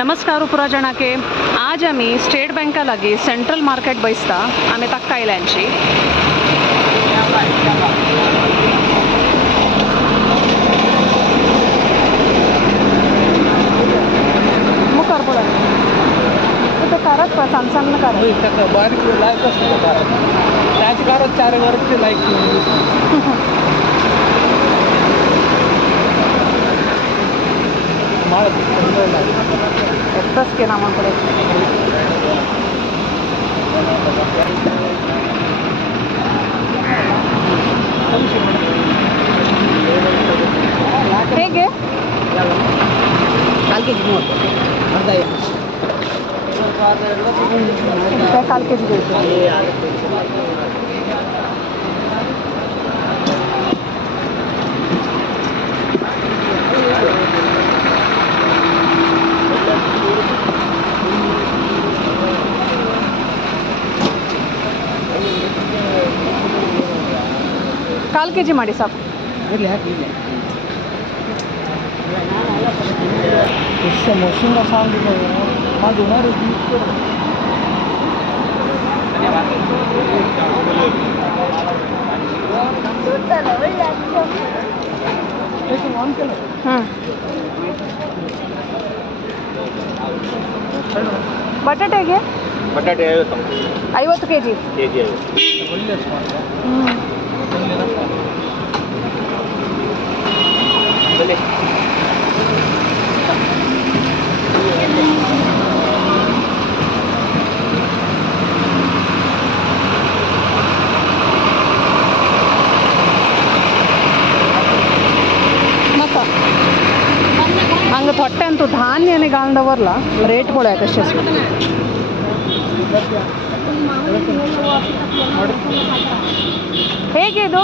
नमस्कार पुरा जाणांके आज आमी स्टेट बँका लागीं सेंट्रल मार्केट बसता आमी ताका आयल्यांची मुखार पळय तो कारच पळय सांग कार बारीक लायक आसता कार त्याची कारच 4 वर्ष लायक एकटाच के नाम पड़े ಹೇಗೆ काल के जी काल के जी काल के जी ಮಾಡಿ ಸಾಕು ಇಲ್ಲಿ ಹಾಕಿ ಇಲ್ಲಿ ಎಷ್ಟು ಮಷೀನ್ ಸಾಂಗ್ ಇದೆ ಅದು ಮಾರು ಬಟಾಟೆಗೆ ಬಟಾಟೆ 50 ಕೆಜಿ ಒಳ್ಳೆ ಹಂಗೆ ತೊಟ್ಟೆ ಅಂತೂ ಧಾನ್ಯನೇ ಗಾಂಡವರ್ಲ ರೇಟ್ಗಳು ಯಾಕಷ್ಟೇ ಹೇಗೆ ಇದು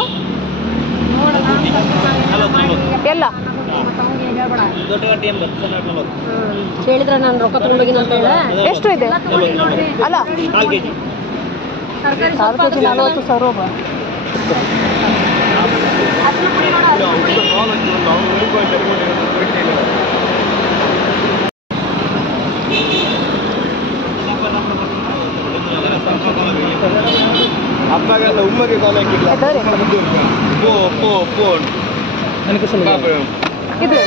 ಎಲ್ಲ ಹೇಳಿದ್ರೆ ನಾನು ರೊಕ್ಕ ತಗೊಂಡೋಗಿನ ಅಂತ ಹೇಳ ಎಷ್ಟು ಇದೆ ಅಲ್ಲ 4 ಕೆಜಿ 40,000 ಅಪ್ಪಗೆಲ್ಲ ಉಮ್ಮಗೆ ಕಾಲ ಹಾಕಿಲ್ಲ ನನಗೆ ಸ್ವಲ್ಪ ಇದು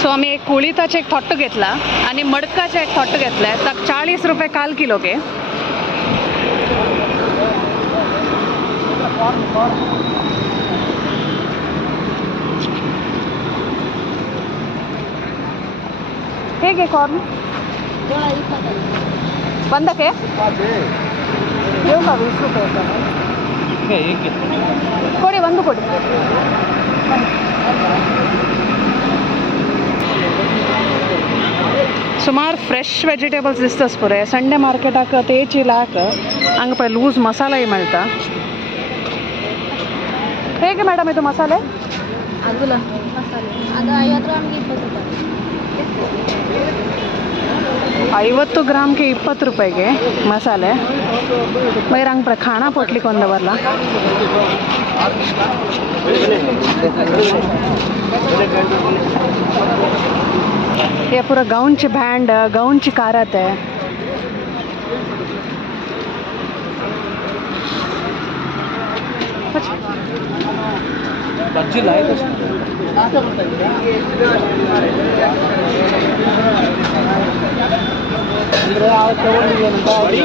सो आम्ही एक कुळीताचे एक थोट्ट घेतला आणि मडकाचे एक थोट्ट घेतले ताक 40 रुपये काल किलोगे ಹೇಗೆ ಕಾರ್ನ್ ಬಂದಕ್ಕೆ ಏನು 20 ರೂಪಾಯಿ ಕೊಡಿ ಒಂದು ಕೊಡಿ ಸುಮಾರು ಫ್ರೆಶ್ ವೆಜಿಟೇಬಲ್ಸ್ दिसतस पुरे संडे मार्केटाक तेची लाक हंग पळय लूज मसाला मेळटा ಹೇಗೆ ಮೇಡಮ್ ಇದು ಮಸಾಲೆ ಅದು 50 ಗ್ರಾಮ್ಗೆ 20 50 ರೂಪಾಯಿ ಗ್ರಾಮ್ಗೆ 20 ರೂಪಾಯಿಗೆ ಮಸಾಲೆ ಬೈರ್ हंग पर खाना पोटलिक ಒಂದವರ್ಲ ये पूरा गाउनची बैंड गाउनची कारात है बच्ची लायक ಅಂದ್ರೆ ಆ ತಗೊಂಡಿಲ್ಲ ಅಂತ ಮಾಡಿ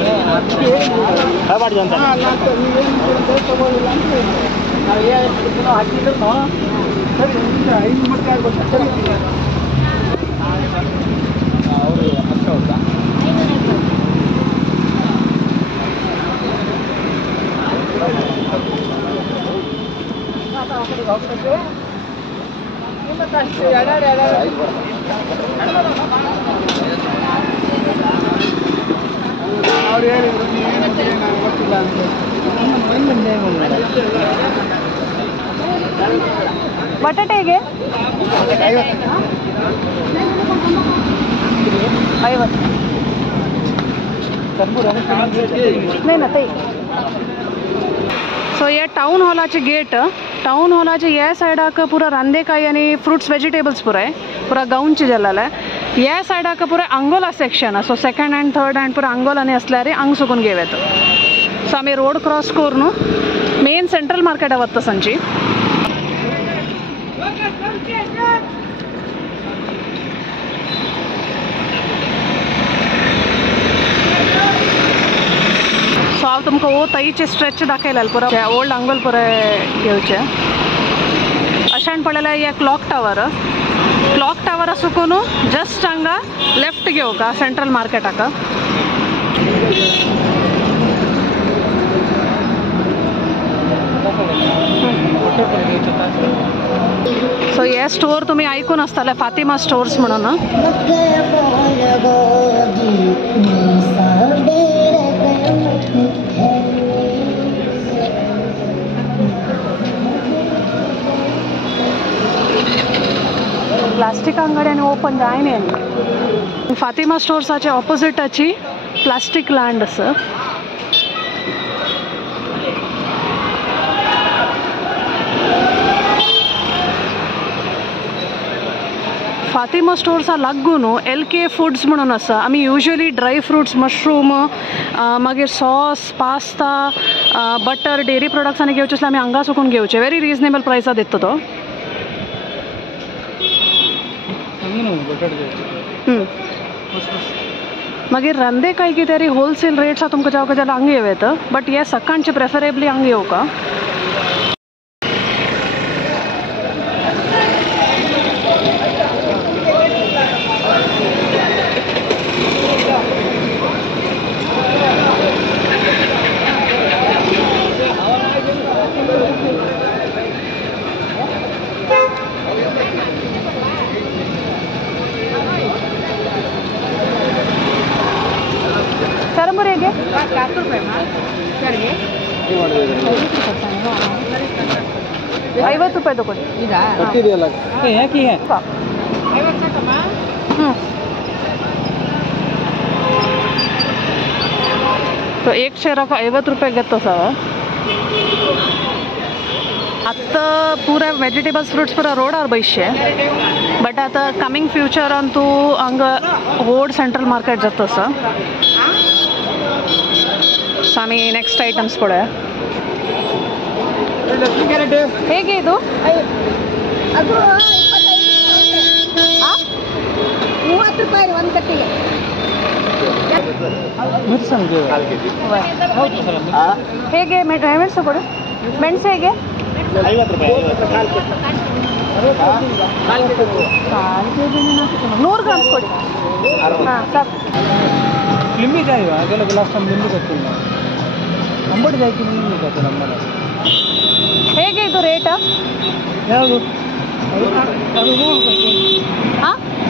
ಅಂತ ತಗೊಂಡಿಲ್ಲ ಅಂತ ನಾವು ಏನು ಹಾಕಿದ್ರು ಸರಿ 5 ಮಟ್ಟ ಆಗ್ಬೇಕು ಅವರು ಅಕ್ಕ ಹೌದಾ ಅವ್ರು ಹೇಳಿದ್ರು ನಾನು ಗೊತ್ತಿಲ್ಲ ಅಂತ बटाटे ಹೇಗೆ 50 नाही ना ते सो या टाउन हॉलाचे गेट टाउन हॉलाचे ह्या सायडाक पुरो रांदेकाई आनी फ्रुट्स वेजिटेबल्स पुराय पुरा गांवची जाल्ले ह्या सायडाक पुराय Angola section so second hand third hand पुरो आंगोलानी असल्यार हांग सुकून घेवेत सो आमी रोड क्रॉस करून मेन सेंट्रल मार्केटा वता सांची सो हांव तुमकां वो थंयचे स्ट्रेच दाखयलें पुरो ओल्ड आंगोल पुरो घेवचे अशान पळयल्यार हे क्लॉक टावर सुकून जस्ट हांगा लेफ्ट घेवका सेंट्रल मार्केटाक सो हे स्टोर तुम्ही ऐकून आसतले फातिमा स्टोर्स म्हणून प्लास्टिक अंगडी आनी ओपन जायना आनी फातिमा स्टोर्साचे ऑपोजिटाची प्लास्टिक लँड आसा फातिमा स्टोर्सा लागून LK फूड्स म्हणून आसा आमी युजली ड्राय फ्रुट्स मशरूम मागीर sauce pasta butter dairy products आनी घेवचे आसल्यार आमी हांगा सुकून घेवचे वेरी रिजनेबल प्रायसार दिता तो मागीर रांदेकाई कितें तरी होलसेल रेट्स तुमकां जावका जाल्यार हांगा येवेत बट हे सकाळचे प्रेफरेबली हांगा येवका ಹೇಗೆ 50 ರೂಪಾಯಿ 50 ರೂಪಾಯಿ ತಗೊಳ್ಳಿ ಇದಾ ಕೊಟ್ಟಿದೆಯಲ್ಲ ಯಾಕೆ 50 ಸಾಕಮ್ಮ तो एक शेराक 50 रुपये घेता सर आत्ता पुरा वेजिटेबल्स फ्रुट्स पुरा रोडार बैशे बट आता कमिंग फ्युचर तू हांगा व्हड सेंट्रल मार्केट जाता सर सो आमी नेक्स्ट ಐಟಮ್ಸ್ पळोवया ಹೇಗೆ ಇದು ಅದು 30 ರೂಪಾಯಿ ಒಂದು ಕಟ್ಟಿಗೆ ಹೇಗೆ ಮೆಣಸು ಕೊಡಿ ಮೆಣಸು ಹೇಗೆ 50 ರೂಪಾಯಿ 100 ಗ್ರಾಮ್ಸ್ ಕೊಡಿ ಹಾಂ ಸಾಕು लिंबी जाय आगेलो लास्ट टाइम लिंबी ಕೊಟ್ಟಿಲ್ಲ ಅಂಬಡಿ ಜಾಯ್ತಿ ನಿಮಗೆ ಗೊತ್ತಿಲ್ಲ ನಮ್ಮನೆ ಹೇಗೆ ಇದು ರೇಟ್ ಯಾವುದು ಅದು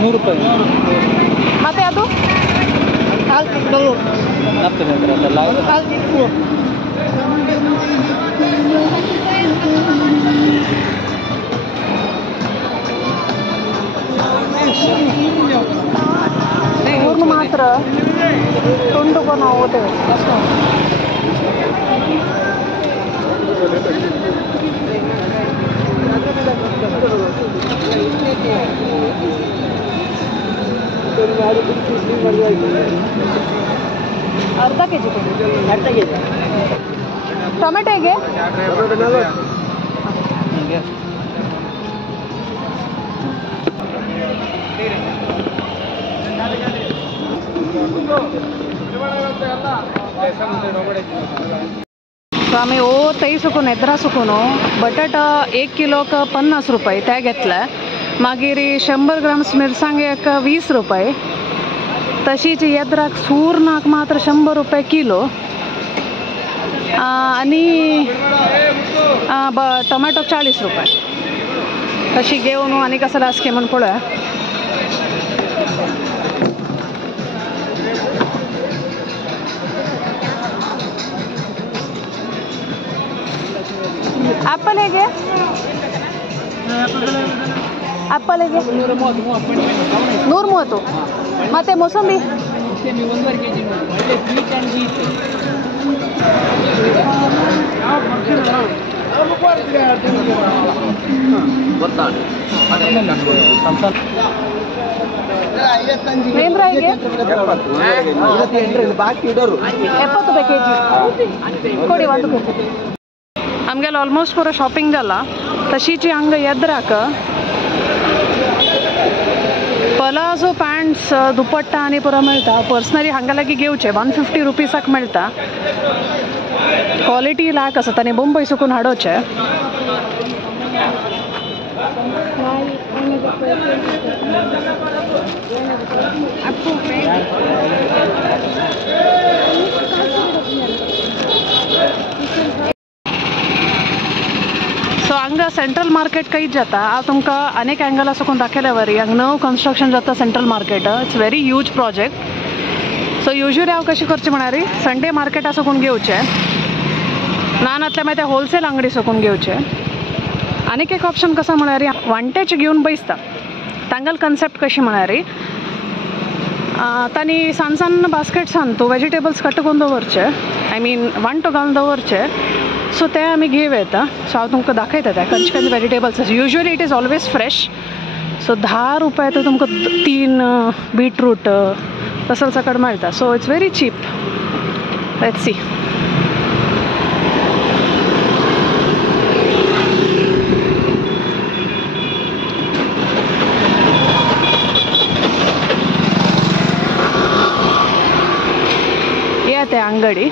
100 ರೂಪಾಯಿ ಮತ್ತೆ ಅದು ಇವ್ರನ್ನ ಮಾತ್ರ ತುಂಡುಗೋ ನಾವು ಓದ್ತೇವೆ अर्धा के जी टोमेटो ಹೇಗೆ सो आम्ही ओ तई सुकून येद्रा सुकून बटाटा 1 किलोक 50 रुपये त्या घेतल्या मागीर 100 ग्राम्स मिरसांगेक 20 रुपये तशीच येद्राक सूरनाक मात्र 100 रुपये किलो आणि टोमॅटो 40 रुपये तशी घेऊन आणि कसं लास्ट म्हणून पळोवया ಆ್ಯಪಲ್ ಹೇಗೆ ಆ್ಯಪಲ್ ಹೇಗೆ 130 ಮತ್ತೆ ಮೊಸಂಬಿ 1.5 kg ಒಳ್ಳೆ ಸ್ವೀಟ್ ಆ್ಯಂಡ್ ಸ್ವೀಟ್ ನೇಂದ್ರಾಯಿಗೆ ಬಾಕಿ ಇಡೋರು 70 ರೂಪಾಯಿ ಕೆಜಿ ಕೊಡಿ 1 ಕೆಜಿ आमगेल ऑलमोस्ट पुरो शॉपिंग जाला तशीची हांगा येद्राक पलाझो पॅन्ट्स दुपट्टा आनी पुरो मेळटा पर्सनली हांगा लागीं घेवचे 150 रुपीसाक मेळटा क्वॉलिटी लॅक आसा तांणी मुंबय सुकून हाडोवचे सो हांगा सेंट्रल मार्केट कईत जाता हांव तुमकां अनेक एंगला साकून दाखयल्या वरी हांगा नव कन्स्ट्रक्शन जाता central market it's very huge project so usually हांव कशें करचें म्हळ्यार संडे मार्केटा साकून घेवचें ना नातल्या मागीर ते होलसेल अंगडी साकून घेवचें आनीक एक ऑप्शन कसो म्हळ्यार वांटेचे घेवन बसता तांगेल कन्सेप्ट कशी म्हळ्यार तांणी सान बास्केट्सान तूं वेजिटेबल्स कट करून दवरचे आय मीन वांटो घालून दवरचे सो ते आमी घेव येता सो हांव तुमकां दाखयता ते खंयचे खंयचे वेजिटेबल्स आसा usually it is always fresh so 10 रुपया तर तुमकां 3 बीटरूट तसं सकट मेळटा so it's very cheap let's see येते अंगडी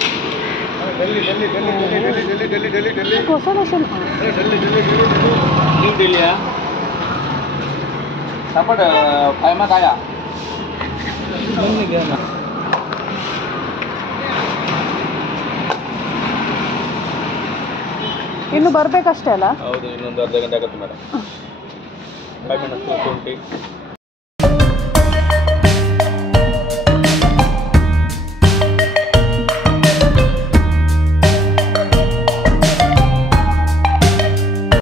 कसं कसं न्यू दिल्ली सापड फायमा काया ಇನ್ನು ಬರಬೇಕಷ್ಟೇ ಅಲ್ಲ ಹೌದು ಇನ್ನೊಂದು ಅರ್ಧ ಗಂಟೆ ಆಗುತ್ತೆ ಮೇಡಮ್ 5 ಮಿನಿಟ್ಸ್ 20